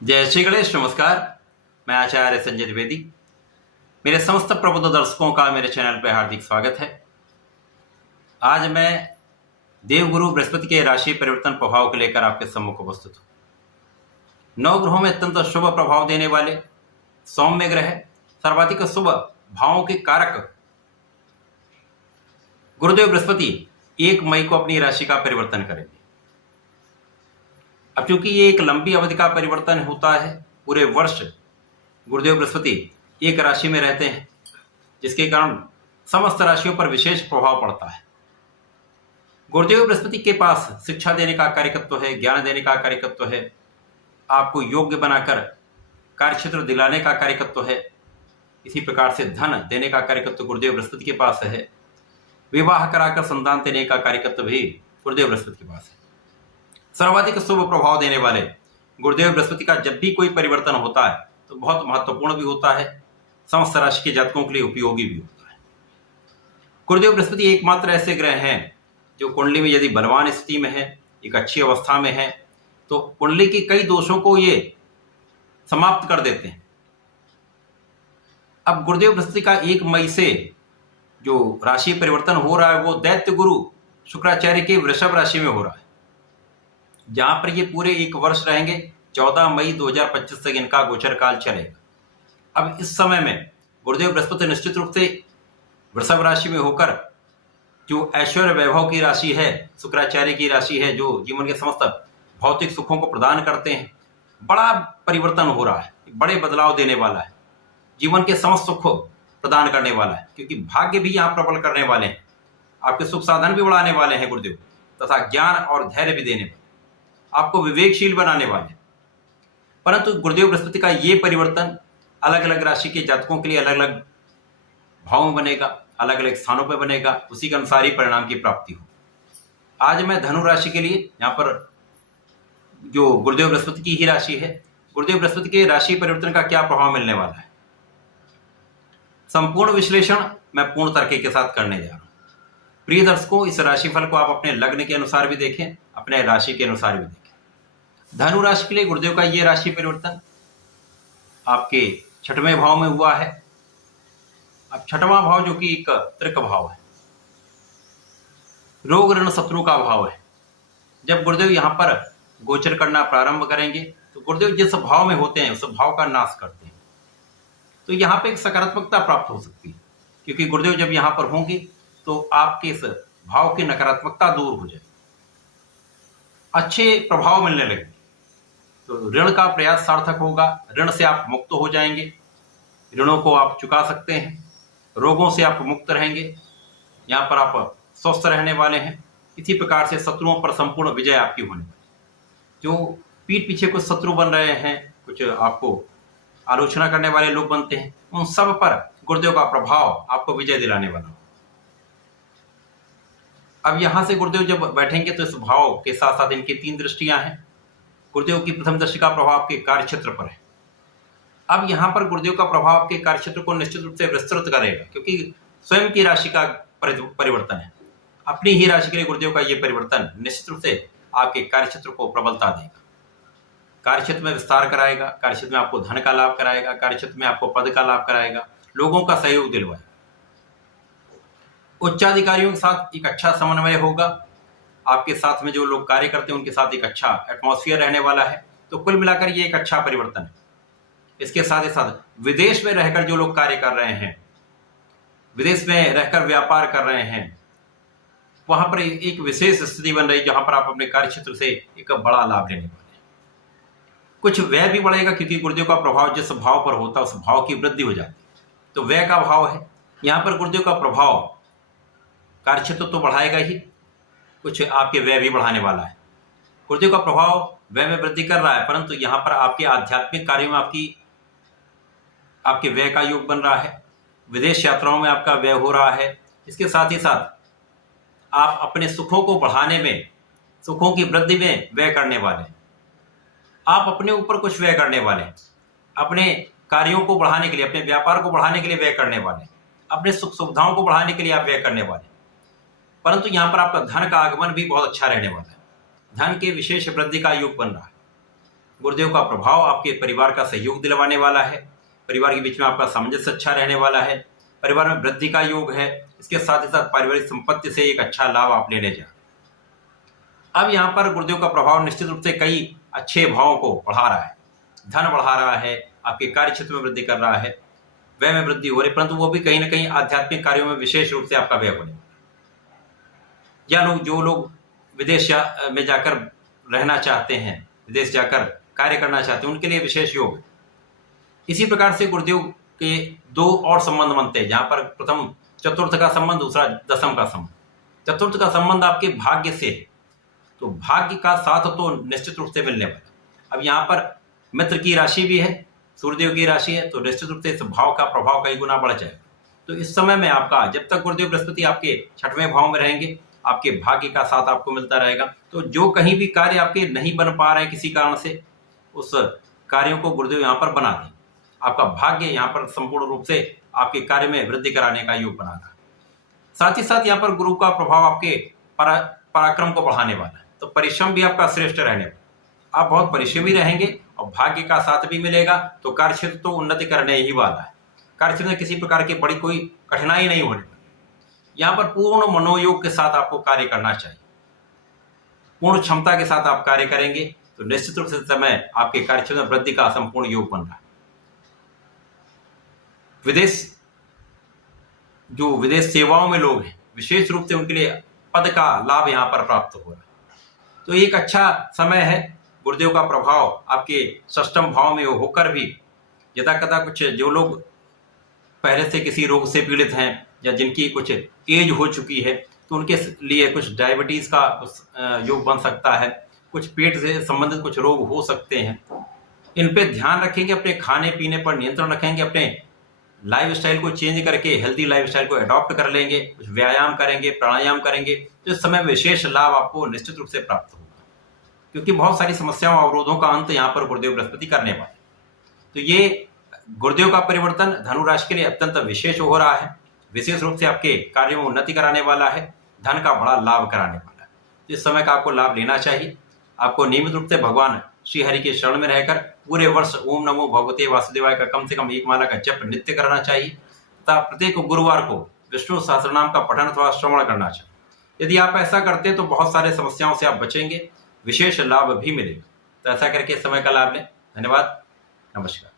जय श्री गणेश। नमस्कार, मैं आचार्य संजय द्विवेदी। मेरे समस्त प्रबुद्ध दर्शकों का मेरे चैनल पर हार्दिक स्वागत है। आज मैं देवगुरु बृहस्पति के राशि परिवर्तन प्रभाव को लेकर आपके सम्मुख उपस्थित हूँ। 9 ग्रहों में अत्यंत शुभ प्रभाव देने वाले सौम्य ग्रह, सर्वाधिक शुभ भावों के कारक गुरुदेव बृहस्पति 1 मई को अपनी राशि का परिवर्तन करेंगे। अब चूंकि ये एक लंबी अवधि का परिवर्तन होता है, पूरे वर्ष गुरुदेव बृहस्पति एक राशि में रहते हैं, जिसके कारण समस्त राशियों पर विशेष प्रभाव पड़ता है। गुरुदेव बृहस्पति के पास शिक्षा देने का कार्यकत्व है, ज्ञान देने का कार्यकत्व है, आपको योग्य बनाकर कार्यक्षेत्र दिलाने का कार्यकत्व है। इसी प्रकार से धन देने का कार्यकत्व गुरुदेव बृहस्पति के पास है। विवाह कराकर संतान देने का कार्यकत्व भी गुरुदेव बृहस्पति के पास है। सर्वाधिक शुभ प्रभाव देने वाले गुरुदेव बृहस्पति का जब भी कोई परिवर्तन होता है तो बहुत महत्वपूर्ण भी होता है, समस्त राशि के जातकों के लिए उपयोगी भी होता है। गुरुदेव बृहस्पति एकमात्र ऐसे ग्रह हैं जो कुंडली में यदि बलवान स्थिति में है, एक अच्छी अवस्था में है, तो कुंडली के कई दोषों को ये समाप्त कर देते हैं। अब गुरुदेव बृहस्पति का 1 मई से जो राशि परिवर्तन हो रहा है वो दैत्य गुरु शुक्राचार्य के वृषभ राशि में हो रहा है, जहां पर ये पूरे 1 वर्ष रहेंगे। 14 मई 2025 तक इनका गोचर काल चलेगा। अब इस समय में गुरुदेव बृहस्पति निश्चित रूप से वृषभ राशि में होकर जो ऐश्वर्य वैभव की राशि है, शुक्राचार्य की राशि है, जो जीवन के समस्त भौतिक सुखों को प्रदान करते हैं, बड़ा परिवर्तन हो रहा है, बड़े बदलाव देने वाला है, जीवन के समस्त सुख प्रदान करने वाला है, क्योंकि भाग्य भी यहाँ प्रबल करने वाले हैं, आपके सुख साधन भी बढ़ाने वाले हैं गुरुदेव, तथा ज्ञान और धैर्य भी देने वाले, आपको विवेकशील बनाने वाले। परंतु गुरुदेव बृहस्पति का ये परिवर्तन अलग अलग राशि के जातकों के लिए अलग अलग भाव में बनेगा, अलग अलग स्थानों पर बनेगा, उसी के अनुसार ही परिणाम की प्राप्ति हो। आज मैं धनु राशि के लिए यहाँ पर जो गुरुदेव बृहस्पति की ही राशि है, गुरुदेव बृहस्पति के राशि परिवर्तन का क्या प्रभाव मिलने वाला है, संपूर्ण विश्लेषण मैं पूर्ण तर्क के साथ करने जा रहा हूँ। प्रिय दर्शकों, इस राशिफल को आप अपने लग्न के अनुसार भी देखें, अपने राशि के अनुसार भी देखें। धनु राशि के लिए गुरुदेव का ये राशि परिवर्तन आपके 6वें भाव में हुआ है। अब 6वां भाव जो कि एक त्रिक भाव है, रोग ऋण शत्रु का भाव है। जब गुरुदेव यहाँ पर गोचर करना प्रारंभ करेंगे तो गुरुदेव जिस भाव में होते हैं उस भाव का नाश करते हैं, तो यहाँ पे एक सकारात्मकता प्राप्त हो सकती है, क्योंकि गुरुदेव जब यहाँ पर होंगे तो आपके इस भाव की नकारात्मकता दूर हो जाए, अच्छे प्रभाव मिलने लगे, तो ऋण का प्रयास सार्थक होगा, ऋण से आप मुक्त हो जाएंगे, ऋणों को आप चुका सकते हैं, रोगों से आप मुक्त रहेंगे, यहाँ पर आप स्वस्थ रहने वाले हैं। इसी प्रकार से शत्रुओं पर संपूर्ण विजय आपकी होने वाली। जो पीठ पीछे कुछ शत्रु बन रहे हैं, कुछ आपको आलोचना करने वाले लोग बनते हैं, उन सब पर गुरुदेव का प्रभाव आपको विजय दिलाने वाला। अब यहां से गुरुदेव जब बैठेंगे तो इस भाव के साथ साथ इनकी 3 दृष्टियां हैं। गुरुदेव की प्रथम दृष्टि का प्रभाव आपके कार्यक्षेत्र पर है। अब यहां पर गुरुदेव का प्रभाव आपके कार्यक्षेत्र को निश्चित रूप से विस्तृत करेगा, क्योंकि स्वयं की राशि का परिवर्तन है। अपनी ही राशि के लिए गुरुदेव का यह परिवर्तन निश्चित रूप से आपके कार्यक्षेत्र को प्रबलता देगा, कार्यक्षेत्र में विस्तार कराएगा, कार्यक्षेत्र में आपको धन का लाभ कराएगा, कार्यक्षेत्र में आपको पद का लाभ कराएगा, लोगों का सहयोग दिलवाएगा, उच्चाधिकारियों के साथ एक अच्छा समन्वय होगा, आपके साथ में जो लोग कार्य करते हैं उनके साथ एक अच्छा एटमॉस्फेयर रहने वाला है। तो कुल मिलाकर ये एक अच्छा परिवर्तन है। इसके साथ ही साथ विदेश में रहकर जो लोग कार्य कर रहे हैं, विदेश में रहकर व्यापार कर रहे हैं, वहां पर एक विशेष स्थिति बन रही है जहां पर आप अपने कार्यक्षेत्र से एक बड़ा लाभ लेने वाले हैं। कुछ व्यय भी बढ़ेगा, क्योंकि गुरुदेव का प्रभाव जिस भाव पर होता है उस भाव की वृद्धि हो जाती है, तो व्यय का भाव है। यहाँ पर गुरुदेव का प्रभाव कार्यक्षेत्र तो बढ़ाएगा ही, कुछ आपके व्यय भी बढ़ाने वाला है। गुरुदेव का प्रभाव व्यय में वृद्धि कर रहा है, परंतु यहाँ पर आपके आध्यात्मिक कार्यों में आपके व्यय का योग बन रहा है, विदेश यात्राओं में आपका व्यय हो रहा है। इसके साथ ही साथ आप अपने सुखों को बढ़ाने में, सुखों की वृद्धि में व्यय करने वाले, आप अपने ऊपर कुछ व्यय करने वाले, अपने कार्यों को बढ़ाने के लिए, अपने व्यापार को बढ़ाने के लिए व्यय करने वाले, अपने सुख सुविधाओं को बढ़ाने के लिए आप व्यय करने वाले। परंतु यहाँ पर आपका धन का आगमन भी बहुत अच्छा रहने वाला है, धन के विशेष वृद्धि का योग बन रहा है। गुरुदेव का प्रभाव आपके परिवार का सहयोग दिलवाने वाला है, परिवार के बीच में आपका सामंजस्य अच्छा रहने वाला है, परिवार में वृद्धि का योग है। इसके साथ ही साथ पारिवारिक संपत्ति से एक अच्छा लाभ आप लेने जा रहे हैं। अब यहाँ पर गुरुदेव का प्रभाव निश्चित रूप से कई अच्छे भावों को बढ़ा रहा है, धन बढ़ा रहा है, आपके कार्य क्षेत्र में वृद्धि कर रहा है, व्यय में वृद्धि हो रही है, परंतु वो भी कहीं ना कहीं आध्यात्मिक कार्यों में विशेष रूप से आपका व्यय होने वाला है। या जो लोग विदेश में जाकर रहना चाहते हैं, विदेश जाकर कार्य करना चाहते हैं, उनके लिए विशेष योग है। इसी प्रकार से गुरुदेव के दो और संबंध बनते हैं, जहां पर प्रथम चतुर्थ का संबंध, दूसरा दशम का संबंध। चतुर्थ का संबंध आपके भाग्य से है, तो भाग्य का साथ तो निश्चित रूप से मिलने वाला। अब यहाँ पर मित्र की राशि भी है, सूर्यदेव की राशि है, तो निश्चित रूप से इस भाव का प्रभाव कई गुना बढ़ जाएगा। तो इस समय में आपका, जब तक गुरुदेव बृहस्पति आपके 6वें भाव में रहेंगे, आपके भाग्य का साथ आपको मिलता रहेगा। तो जो कहीं भी कार्य आपके नहीं बन पा रहे किसी कारण से, उस कार्यों को गुरुदेव यहाँ पर बना दें। आपका भाग्य यहाँ पर संपूर्ण रूप से आपके कार्य में वृद्धि कराने का योग बना रहा। साथ ही साथ यहाँ पर गुरु का प्रभाव आपके पराक्रम को बढ़ाने वाला है, तो परिश्रम भी आपका श्रेष्ठ रहने वाला। आप बहुत परिश्रमी रहेंगे और भाग्य का साथ भी मिलेगा, तो कार्यक्षेत्र तो उन्नति करने ही वाला है। कार्यक्षेत्र में किसी प्रकार की बड़ी कोई कठिनाई नहीं होने वाली। यहाँ पर पूर्ण मनोयोग के साथ आपको कार्य करना चाहिए, पूर्ण क्षमता के साथ आप कार्य करेंगे तो निश्चित रूप से समय आपके कार्यक्षेत्र में वृद्धि का संपूर्ण योग बन रहा है। विदेश सेवाओं में लोग हैं, विशेष रूप से उनके लिए पद का लाभ यहाँ पर प्राप्त हो रहा है। तो एक अच्छा समय है। गुरुदेव का प्रभाव आपके 6म भाव में होकर भी यदा कदा कुछ जो लोग पहले से किसी रोग से पीड़ित हैं या जिनकी कुछ एज हो चुकी है, तो उनके लिए कुछ डायबिटीज का योग बन सकता है, कुछ पेट से संबंधित कुछ रोग हो सकते हैं। इन पे ध्यान रखेंगे, अपने खाने पीने पर नियंत्रण रखेंगे, अपने लाइफस्टाइल को चेंज करके हेल्दी लाइफस्टाइल को अडॉप्ट कर लेंगे, कुछ व्यायाम करेंगे, प्राणायाम करेंगे, तो इस समय विशेष लाभ आपको निश्चित रूप से प्राप्त होगा, क्योंकि बहुत सारी समस्याओं अवरोधों का अंत यहाँ पर गुरुदेव बृहस्पति करने वाले। तो ये गुरुदेव का परिवर्तन धनु राशि के लिए अत्यंत विशेष हो रहा है, विशेष रूप से आपके कार्यों में उन्नति कराने वाला है, धन का बड़ा लाभ कराने वाला है। तो इस समय का आपको लाभ लेना चाहिए। आपको नियमित रूप से भगवान श्री हरि के शरण में रहकर पूरे वर्ष ओम नमो भगवते वासुदेवाय का कम से कम 1 माला का जप नित्य करना चाहिए तथा प्रत्येक गुरुवार को विष्णु सहस्त्रनाम का पठन अथवा श्रवण करना चाहिए। यदि आप ऐसा करते हैं तो बहुत सारे समस्याओं से आप बचेंगे, विशेष लाभ भी मिलेगा। तो ऐसा करके समय का लाभ लें। धन्यवाद, नमस्कार।